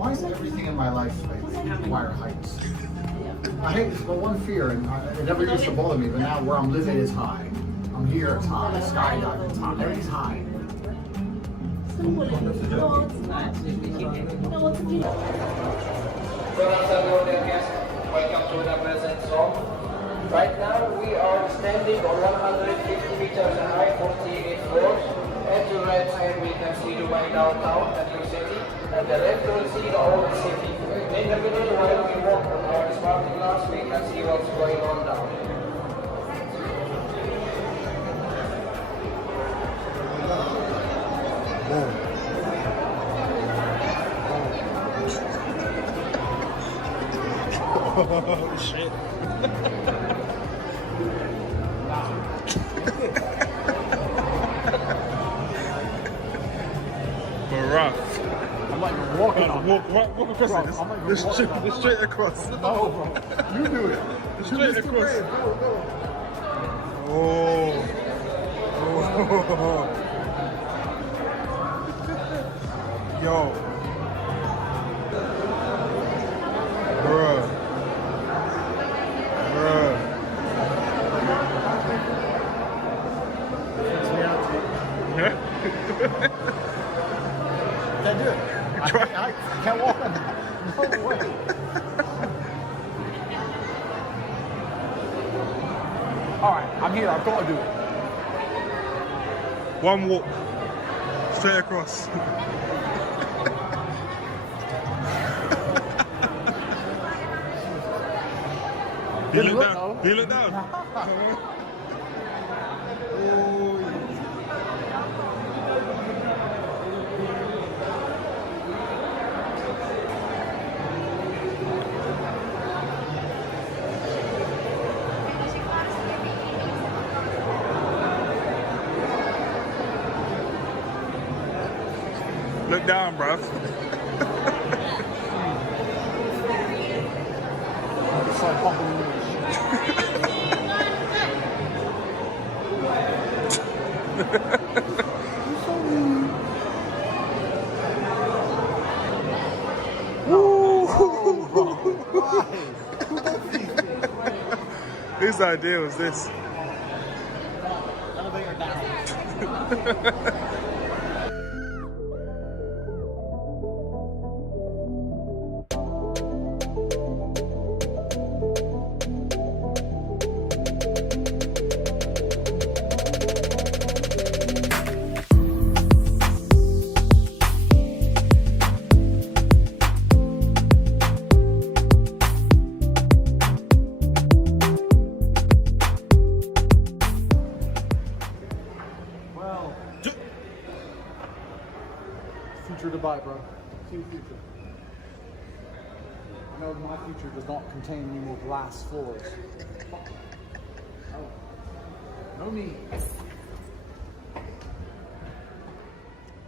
Why is everything in my life require heights? I hate this, but one fear, and it never used to bother me, but now where I'm living is high. I'm here, it's high. Skydiving, it's high. Everything's high. Welcome to the present zone. Right now we are standing on 150 meters high, 48 floors. At the right side we can see Dubai downtown, the new city. At the left we will see the old city. In the middle, while we walk on our smart glass, we can see what's going on down. Oh shit. But rough. I'm not even walking on walk across it. Just straight across. No, bro. You do it. Straight across. Go. Oh. Yo. Bruh. Can't do it. I can't walk on that. No way. Alright, I'm here. I've got to do it. One walk. Straight across. Do you look down? Do you look down? Look down, bruv. It's like bumping Whose idea was this? Elevator down. Future Dubai, bro. See the future. I know my future does not contain any more glass floors. Oh. No me.